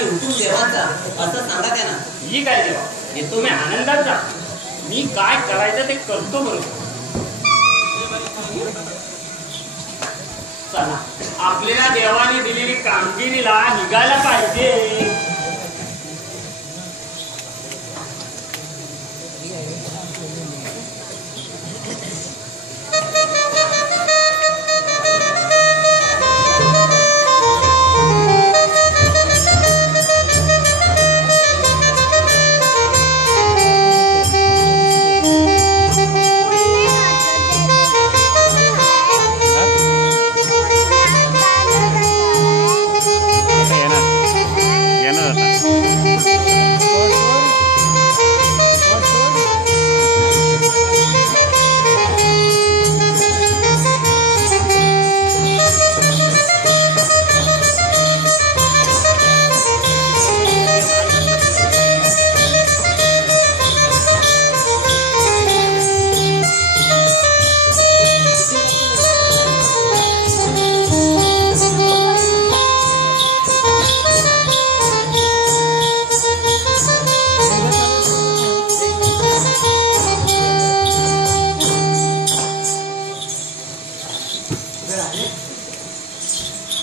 आणि उठून देवाचा असं सांगा त्यांना. ही काय देवा, येतो मी आनंदात जा. मी काय करायचं ते करतो बरोबर. चला, आपल्याला देवाने दिलेली कामगिरीला निघायला पाहिजे.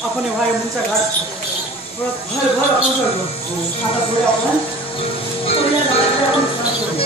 आपण भाई मुंचा घाट भर भर आपण करतो. आता थोडे आपण थोड्या झाडाकडे आपण श्वास करूया.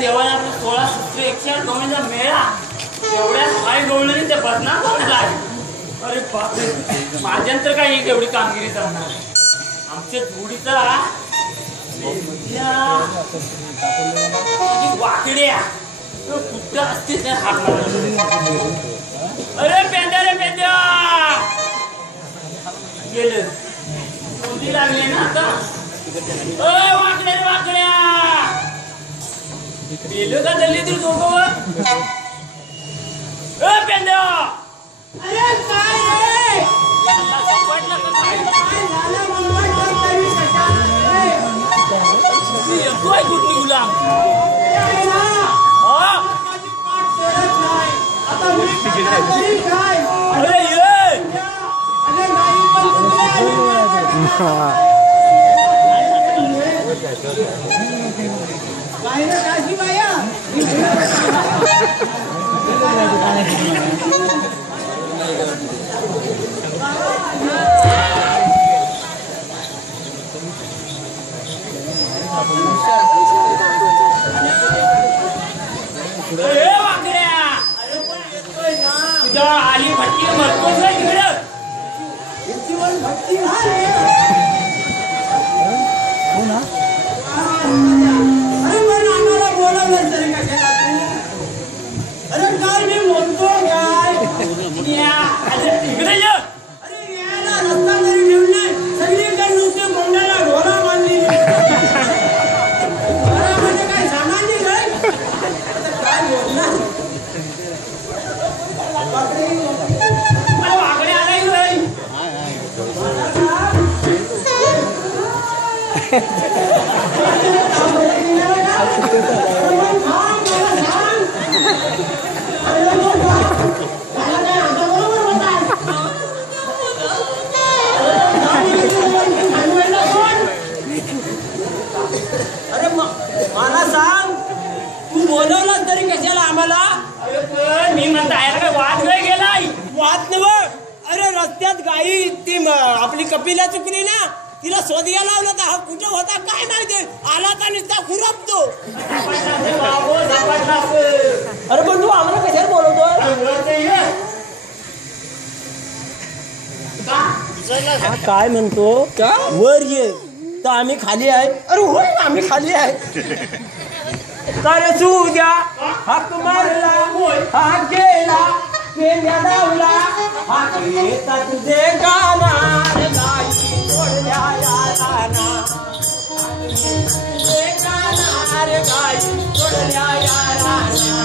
देवाने आपले 16 सूत्र 108 गवळणीचा मेळा एवढ्या हाय गवळणी ते बदनाम झाला. अरे बापरे, माझ्यानंतर काय ही एवढी कामगिरी करणार. आमच्या जोडीचा वाकड्या कुठं असते त्या हात मारला. अरे पेंड्या रे पेंड्या गेलं कोणती लागली ना आता. वाकड्या रे वाकड्या गेलं का दल्ली तरी दोघं. पेंड्या अरे काय रे पडलं का काय आली भट्टी मरतोस तिकडं अरे पण आम्हाला बोलावलं तरी कशाला तू? अरे काय मी म्हणतो काय तिकडे ये अरे यायला रस्ता तरी ठेवून नाही सगळीकडे नुसते कोंडाला ढोला बांधली म्हणजे काय सामान्य काय आता काय बोलणार वाकडे आलाय नाही अरे मला सांग तू बोलवलं तरी कशाला आम्हाला अरे पण मी म्हणता याला काय वाद नाही गेलाय वाद नव्ह अरे रस्त्यात गाई ती आपली कपिला चुकली ना तिला शोधिया लावलं तर हा कुठं होता काय माहिती आला तर नुसता खुरपतो अरे पण तू आम्हाला कशाला बोलवतो काय म्हणतो वर ये तर आम्ही खाली आहे अरे होय आम्ही खाली आहे तर उद्या हाक मारला हाक गेला पेंड्या लावला हाक येता तुझे गाणार गाई सोडल्या याराना तुझे गाणार गाई सोडल्या याराना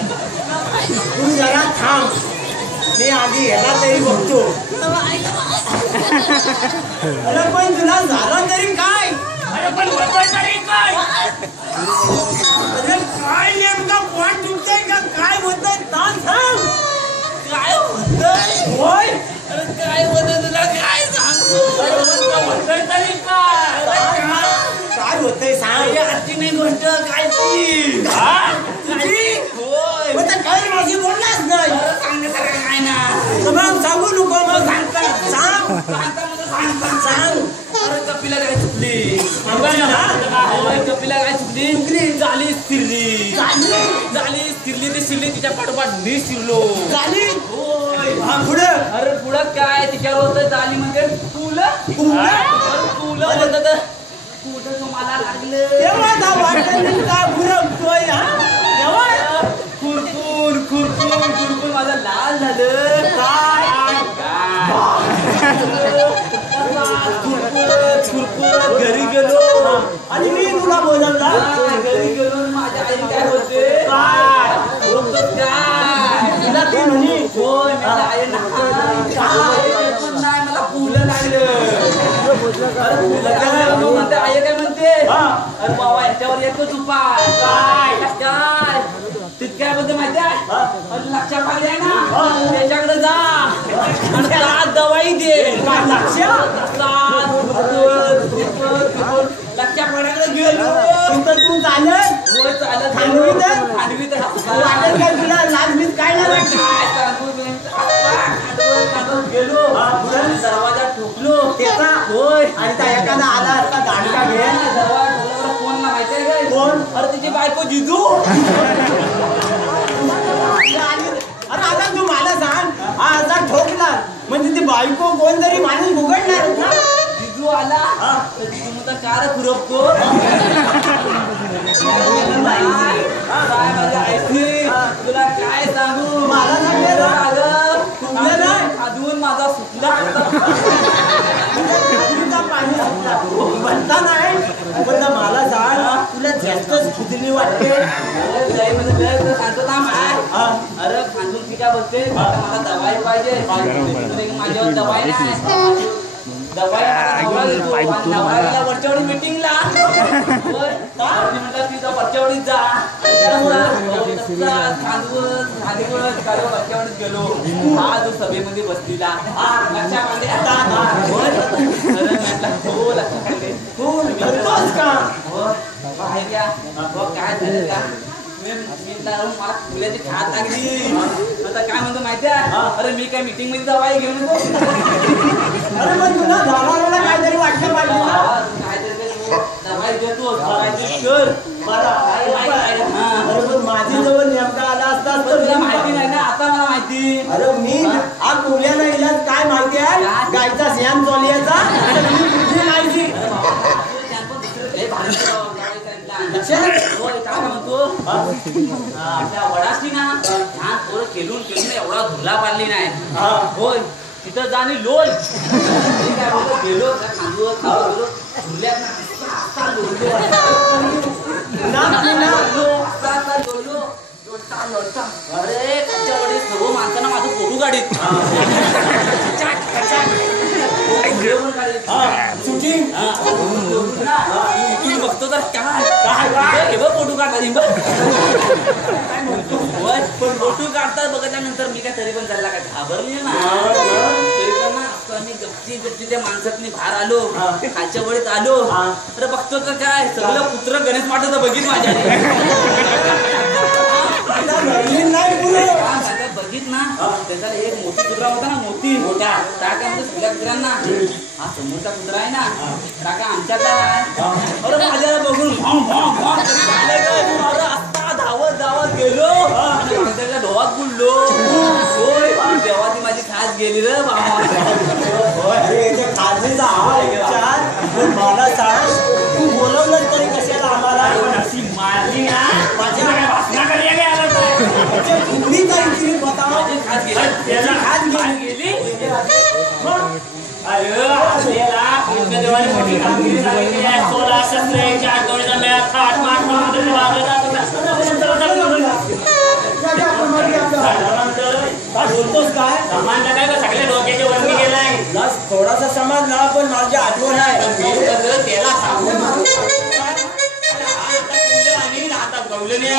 तू जरा थांब मी आधी याला तरी बघतो अरे पण तुला झालं तरी काय अरे पण होतोय तरी काय अरे काय नेमका पोट दुखतंय का काय होतंय सांग काय होतंय होय अरे काय होतं तुला काय सांगू होतोय तरी काय होतंय सांग आजची नाही गोष्ट काय ती तुझी होय मग तर काही माझी बोललाच नाही सांगण्यासारखं काय ना मग सांगू नको मग सांगता सांग सांग सांग अरे कपिला काय चुकली सांगा ना कपिला काय चुकली झाली स्थिरली ती शिरली तिच्या पाठोपाठ मी शिरलो झाली होय पुढे अरे पुढं काय तिच्यावर होतं झाली म्हणजे पुलं होतं कुठं तुम्हाला लागलं तेव्हा वाटलं का फुरकतोय खुरपून माझं लाल झालं काय खुरपून घरी गेलो आणि मी तुला बोलवला घरी गेलो माझ्या आई काय बोलते काय तुला ती म्हणी होय माझ्या आई नाही मला फुलं लागलं म्हणते आई काय म्हणते अरे बाबा याच्यावर एकच उपाय काय तिथ काय बोलते माहिती आहे लक्षात पाहिजे आहे ना त्याच्याकडे जा आणि त्याला दवाई दे लक्षात पडायला गेलो तू चालत चालत काय तुला लाजमीत काय गेलो दरवाजा ठोकलो त्याचा होय आणि त्या एखादा आला असता दांडका घे दरवाजा ठोकला कोण ना माहिती आहे कोण अरे तिची बायको जिजू अरे आता तू मला सांग हा असा ठोकला म्हणजे ती बायको कोणतरी माणूस उघडणार ना जिजू आला तर जिजू म्हणता कार खुरपतो काय माझ्या आईची तुला काय सांगू मला सांग अजून माझा सुटला पाणी म्हणता नाही पण मला सांग तुला जास्तच खुदली वाटते सांगतो ना अरे खांदून ती काय बोलते मला दवाई पाहिजे माझ्यावर दवाई नाही दवाईला वरच्यावडी मिटिंगला म्हटलं तिथं वरच्यावडीत जा वरच्यावडीत गेलो हा जो सभेमध्ये बसलेला लक्षात हो बाहेर या काय झालं का मला फुल्याची खात लागली आता काय म्हणतो माहिती आहे अरे मी काय मीटिंग मध्ये दवाई घेऊन येतो अरे पण तुला धावाला काहीतरी वाटलं पाहिजे दवाई देतो कर अरे पण माझी जवळ नेमका आला असता तर तुला माहिती नाही ना आता मला माहिती अरे मी आज मुलाला इलाज काय माहिती आहे गायचा श्याम चोलियाचा तुझी माहिती आपल्या वडाशी ना छान थोडं खेळून एवढा धुला पाडली नाही होय तिथं जाणे लोल काय बोलतो गेलो अरे त्याच्यावर सर्व माणसांना माझं फोटो गाडीत बघतो तर काय फोटो काढतात पण फोटो काढतात बघितल्यानंतर मी काय तरी पण चालला काय घाबरली ना तरी पण ना आम्ही गपची त्या माणसातनी बाहेर आलो खालच्या वळीत आलो तर बघतो तर काय सगळं पुत्र गणेश माटत बघित माझ्या बघित ना त्याचा एक मोठी कुत्रा होता ना मोठी मोठा टाका म्हणजे सगळ्या कुत्र्यांना हा समोरचा कुत्रा आहे ना टाका आमच्यातला नाही अरे माझ्याला बघून आता धावत गेलो त्याच्या ढोवात बुडलो तेव्हा ती माझी खास गेली रे बाबा मला सांग तू बोलवलं तरी कशाला आम्हाला मारली ना माझ्या भाषणा करायला तुम्ही काही खास गेली अरे आपल्याला देवाने मोठी कामगिरी सांगितली आहे 16 शस्त्रे 4 दोरीचा मेळा थाट माट बोलतोस काय सामानला काय सगळ्या डोक्याच्या वरती गेलाय थोडासा समजला पण माझी आठवण आहे त्याला सांगून आता गवलं नाही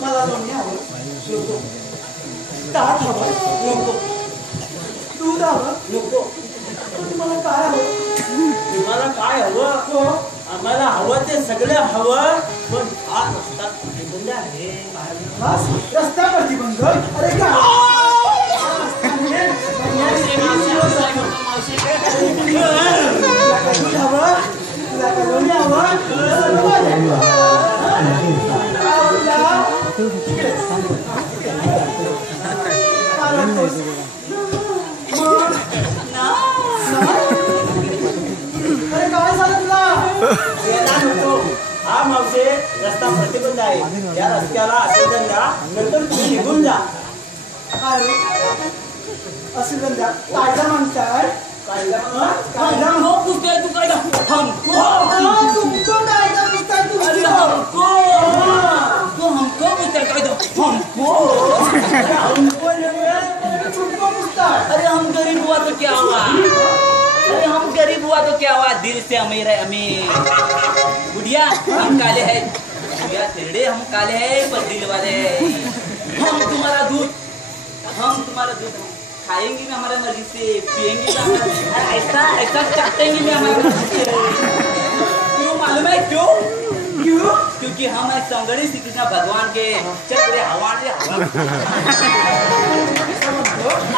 मला दोन्ही हवं ताट हवं नको दूध हवं नको तुम्हाला काय हवं तुम्हाला काय हवं हो आम्हाला हवं ते सगळं हवं पण हा रस्ता प्रतिबंध आहे रस्ता प्रतिबंध अरे काय हा मावशे रस्ता प्रतिबंध आहे या रस्त्याला असेल द्या नंतर तुम्ही निघून जा असेल द्या कायदा मागताय कायदा हो पुस्तक तू कायदा हमको तुमको कायदा पुस्तक अरे हमको तू हमको पुस्तक कायदा हमको तुमको पुस्तक अरे हम गरीब हुआ तो क्या हुआ अरे हम गरीब हुआ तो क्या हुआ दिल से अमीर है अमीर बुढ़िया हम काले हैं बुढ़िया तेरे हम काले हैं पर दिल वाले हम तुम्हारा दूध खाएंगे भी हमारे मर्जी से पिएंगे भी ऐसा ऐसा चाटेंगे भी हमारे मर्जी से क्यों मालूम है क्यों क्योंकि हम है सौंदर्य श्री कृष्ण भगवान के चक्र हवा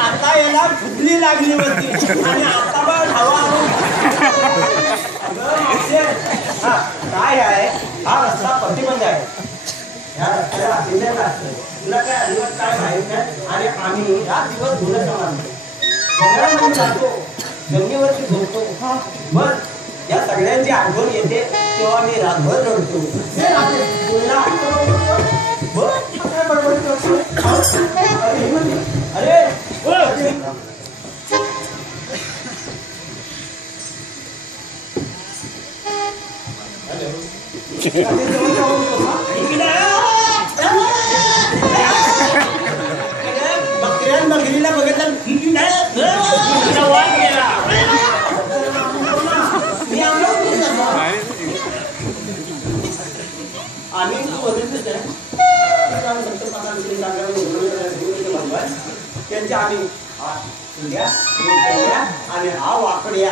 आता याला फुटली लागली होती आणि आता बघ हवा काय आहे हा रस्ता प्रतिबंध आहे या रस्त्याला अभिनय असतो तुला काय अजिबात काय माहित नाही आणि आम्ही या दिवस धुणं जंगलामध्ये जातो जमिनीवरती झोपतो मग या सगळ्यांची आठवण येते तेव्हा मी रातभर रडतो अरे बकरीला बघितलं आम्ही त्यांच्या आम्ही आणि हा वाकड्या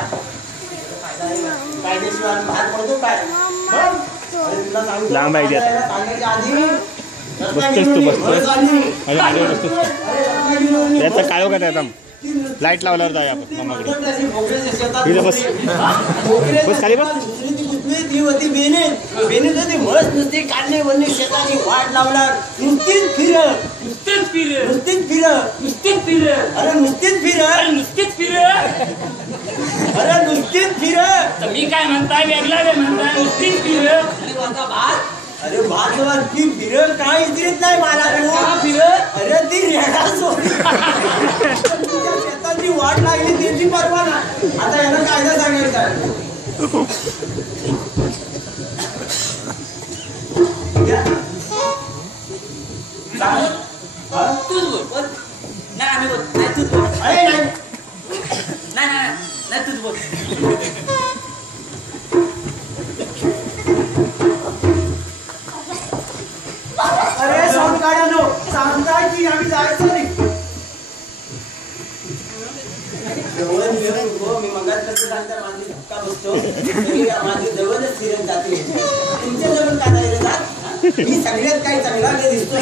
कायदेशिवाय बाहेर पडतो काय लांब आहे सांगायच्या आधी बसतोस तू बसतोस त्याचा काय का त्याचा लाईट लावल्यावर जाऊया आपण मामाकडे तिथे बस बस खाली बस ती होती बेने होती मस्त नुसती काढली वरली शेताची वाट लावणार नुसतीच फिर अरे नुसतीच फिर मी काय म्हणताय वेगळा म्हणताय नुसतीच फिर अरे भात ती फिर काही दिलीच नाही मला फिर अरे ती रेडा शेताची वाट लागली त्याची परवा ना आता याला कायदा सांगायचा तूच बोल नाही आम्ही बोल नाही तूच बोल नाही तूच बोल अरे साऊंड काढानो सांगताय की आम्ही जायचं नाही मी मगाच माझी धक्का बसतो माझी जवळच फिरत जाते तुमच्या जवळ का नाही जात मी सगळ्यात काही चांगला दिसतो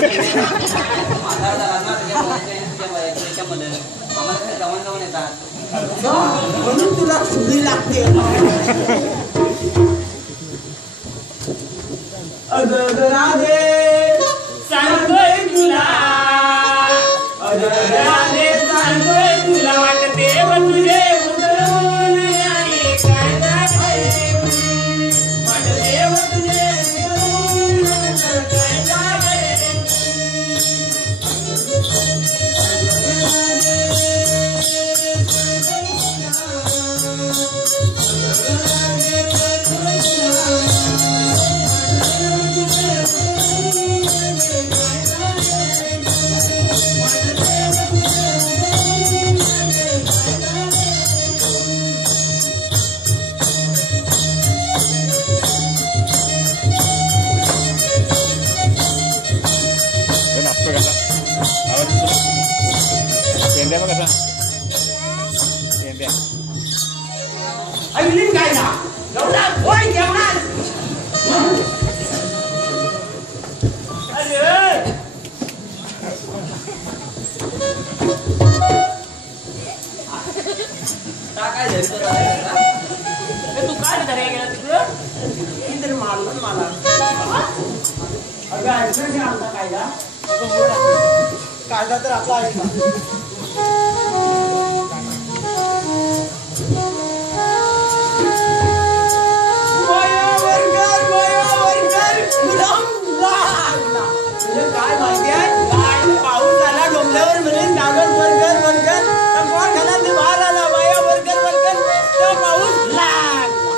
म्हणून तुला फुगली लागते राधे सांगतोय तुला राधे सांगतोय तुला वाटते तुझे मला अगं ऐकलं की आमचा कायदा कायदा तर आपला आहे काय माहिती आहे काय पाऊस आला डोंगरावर म्हणून कागद बर्गर बर्गर कोण घरात बाहेर आला बाया बर्गर बर्गर तो पाऊस लागला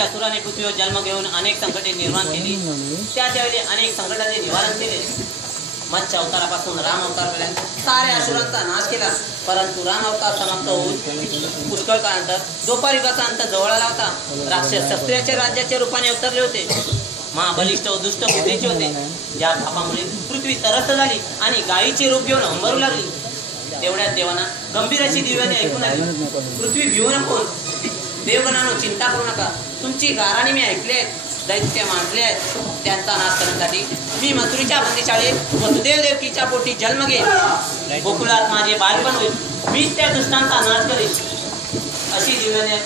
असुराने पृथ्वीवर जन्म घेऊन अनेक संकटे निर्माण केली त्यावेळी अनेक संकटाचे निवारण केले मत्स्य अवतारापासून राम अवतारपर्यंत साऱ्या असुरांचा नाश केला परंतु राम अवतार समाप्त होऊन पुष्कळ काळानंतर द्वापारयुगाचा अंत जवळ आला होता राक्षस क्षत्रियाच्या राज्याच्या रूपाने अवतरले होते महाबलिष्ठ व दुष्ट बुद्धीचे होते ज्या पापामुळे पृथ्वी तरस्त झाली आणि गायीचे रूप घेऊन अंबरू लागली तेवढ्यात देवांना गंभीर अशी दिव्याने ऐकून आली पृथ्वी भिवू नको देवगणांनो चिंता करू नका तुमची गाराणी मी ऐकले आहेत दैत्य मांडले आहेत त्यांचा नाश करण्यासाठी मी मथुरीच्या बंदीशाळेत वसुदेव देवकीच्या पोटी जन्म घेईन गोकुळात माझे बालपण होईल मीच त्या दुष्टांचा नाश करेन अशी दिव्याने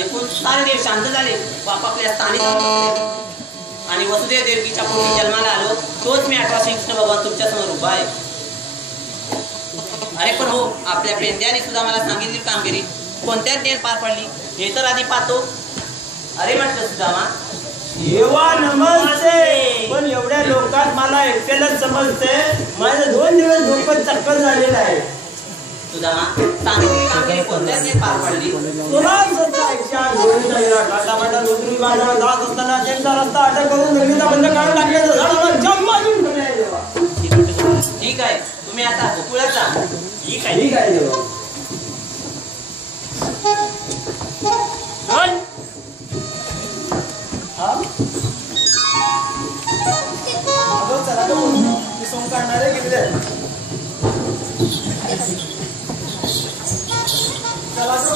ऐकून सारे देव शांत झाले व आपापल्या स्थानी आणि वसुदेव देवकीच्या पोटी जन्माला आलो तोच मी 18 श्रीकृष्ण भगवान तुमच्या समोर उभा आहे अरे पण हो आपल्या पेंद्याने सुद्धा मला सांगितली कामगिरी कोणत्या ज्ञान पार पडली हे तर आधी पाहतो अरे म्हटलं सुदामा देवा नमस्ते. पण एवढ्या लोकात मला एकट्यालाच समजते. माझं 2 दिवस डोकं चक्कर झालेलं आहे. तुझा सांगितलेली कामगिरी कोणत्याच नाही पार पडली. तुला सध्या 108 गोळीचा इरा टाटामाटा नोकरी बांधवा जात असताना त्यांचा रस्ता अटक करून जमिनीचा बंद काढून टाकल्याचं झाडाला जम मारून ठेवलंय देवा. ठीक आहे, तुम्ही आता गोकुळात जा. ठीक आहे देवा. चल. अगं चला तो ते सोंग काढणारे गेलेले आहेत. चला तो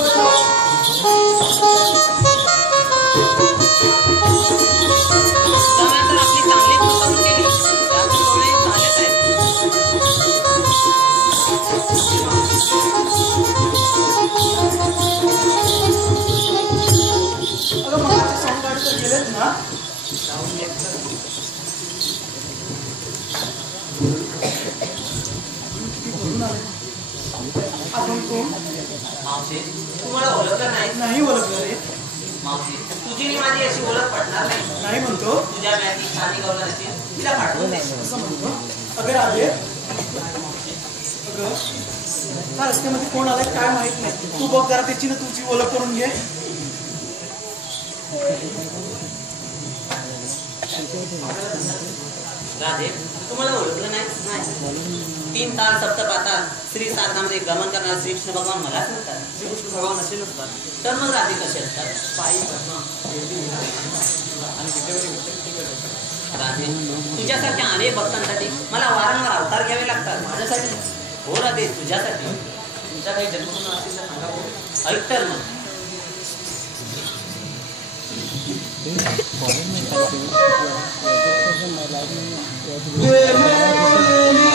त्यानंतर आपली चांगली फसवणूक केली. त्यात कोणी चालेच आहेत. अगं मला सोंग काढायचे गेलेत ना. आपण कोण? मावशी, तुम्हाला ओळखलं नाही? नाही ओळखलं रे. मावशी, तुझी आणि माझी अशी ओळख पडणार नाही. नाही म्हणतो. तुझ्या मॅची छाती गवला नसेल, तिला पाठवून दे. असं म्हणतो. अगं राधे, अगं त्या रस्त्यामध्ये कोण आलाय काय माहित नाही. तू बघ जरा त्याची ना तुझी ओळख करून घे. राधे, तुम्हाला ओळखलं नाही? नाही. 3 ताल सप्तपातात श्री साधनामध्ये गमन करणारे श्रीकृष्ण भगवान मलाच म्हणतात. श्रीकृष्ण भगवान असे नसतात तर मग राधे कसे असतात? पायी राधे, तुझ्यासारख्या अनेक भक्तांसाठी मला वारंवार अवतार घ्यावे लागतात. माझ्यासाठी? हो राधे, तुझ्यासाठी. तुमच्या काही जन्मून असेल तर सांगा हो. ऐक तर मग. वेली